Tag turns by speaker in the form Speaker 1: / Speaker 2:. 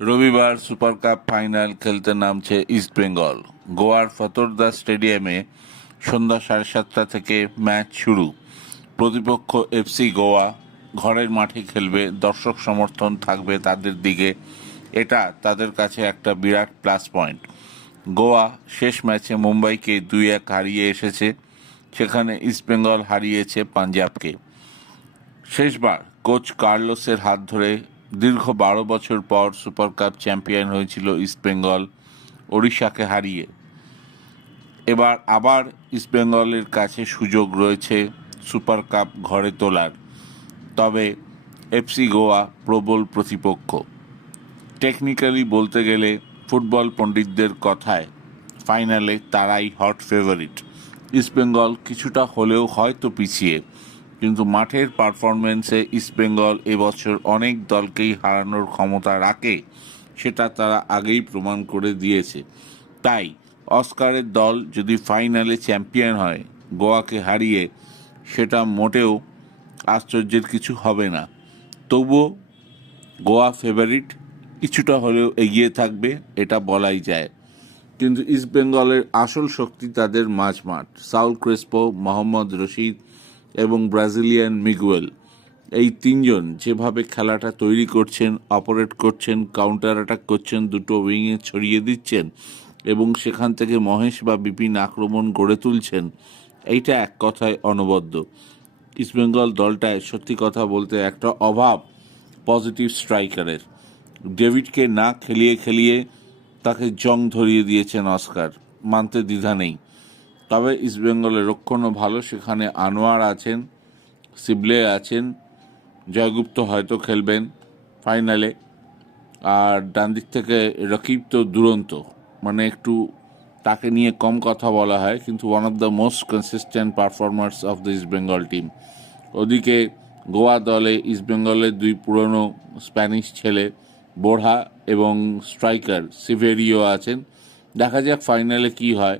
Speaker 1: রবিবার super cup final খেলতে নামছে ইস্টবেঙ্গল গোয়ার ফতোরদা স্টেডিয়ামে সন্ধ্যা সাড়ে সাতটা থেকে ম্যাচ শুরু। প্রতিপক্ষ এফসি গোয়া ঘরের মাঠে খেলবে, দর্শক সমর্থন থাকবে তাদের দিকে। এটা তাদের কাছে একটা বিরাট প্লাস পয়েন্ট গোয়া শেষ ম্যাচে মুম্বাইকে দুই এক হারিয়ে এসেছে, সেখানে ইস্টবেঙ্গল হারিয়েছে পাঞ্জাবকে। শেষবার কোচ কার্লোসের হাত ধরে দীর্ঘ বারো বছর পর সুপার কাপ চ্যাম্পিয়ন হয়েছিল ইস্টবেঙ্গল ওড়িশাকে হারিয়ে। এবার আবার ইস্টবেঙ্গলের কাছে সুযোগ রয়েছে সুপার কাপ ঘরে তোলার। তবে এফসি গোয়া প্রবল প্রতিপক্ষ। টেকনিক্যালি বলতে গেলে ফুটবল পণ্ডিতদের কথায়, ফাইনালে তারাই হট ফেভারিট। ইস্টবেঙ্গল কিছুটা হলেও হয়তো পিছিয়ে। কিন্তু মাঠের পারফরমেন্সে ইস্টবেঙ্গল এবছর অনেক দলকেই হারানোর ক্ষমতা রাখে, সেটা তারা আগেই প্রমাণ করে দিয়েছে। তাই অস্কারের দল যদি ফাইনালে চ্যাম্পিয়ন হয় গোয়াকে হারিয়ে, সেটা মোটেও আশ্চর্যের কিছু হবে না। তবুও গোয়া ফেভারিট কিছুটা হলেও এগিয়ে থাকবে, এটা বলাই যায়। কিন্তু ইস্টবেঙ্গলের আসল শক্তি তাদের মাঝমাঠ। সাউল ক্রেসপো, মোহাম্মদ রশিদ এবং ব্রাজিলিয়ান মিগুয়েল। এই তিনজন যেভাবে খেলাটা তৈরি করছেন, অপারেট করছেন কাউন্টার অ্যাটাক করছেন, দুটো উইংয়ে ছড়িয়ে দিচ্ছেন এবং সেখান থেকে মহেশ বা বিপিন আক্রমণ গড়ে তুলছেন, এইটা এক কথায় অনবদ্য। ইস্টবেঙ্গল দলটায় সত্যি কথা বলতে একটা অভাব পজিটিভ স্ট্রাইকারের ডেভিডকে না খেলিয়ে খেলিয়ে তাকে জং ধরিয়ে দিয়েছেন অস্কার, মানতে দ্বিধা নেই। তবে ইস্টবেঙ্গলের রক্ষণও ভালো। সেখানে আনোয়ার আছেন, সিবলে আছেন, জয়গুপ্ত হয়তো খেলবেন ফাইনালে। আর ডান দিক থেকে রকিব তো দুরন্ত। মানে একটু তাকে নিয়ে কম কথা বলা হয়, কিন্তু one of the most consistent performers of the East Bengal team ওদিকে গোয়া দলে ইস্টবেঙ্গলের দুই পুরনো স্প্যানিশ ছেলে বোরহা এবং স্ট্রাইকার সিভেরিও আছেন। দেখা যাক ফাইনালে কি হয়।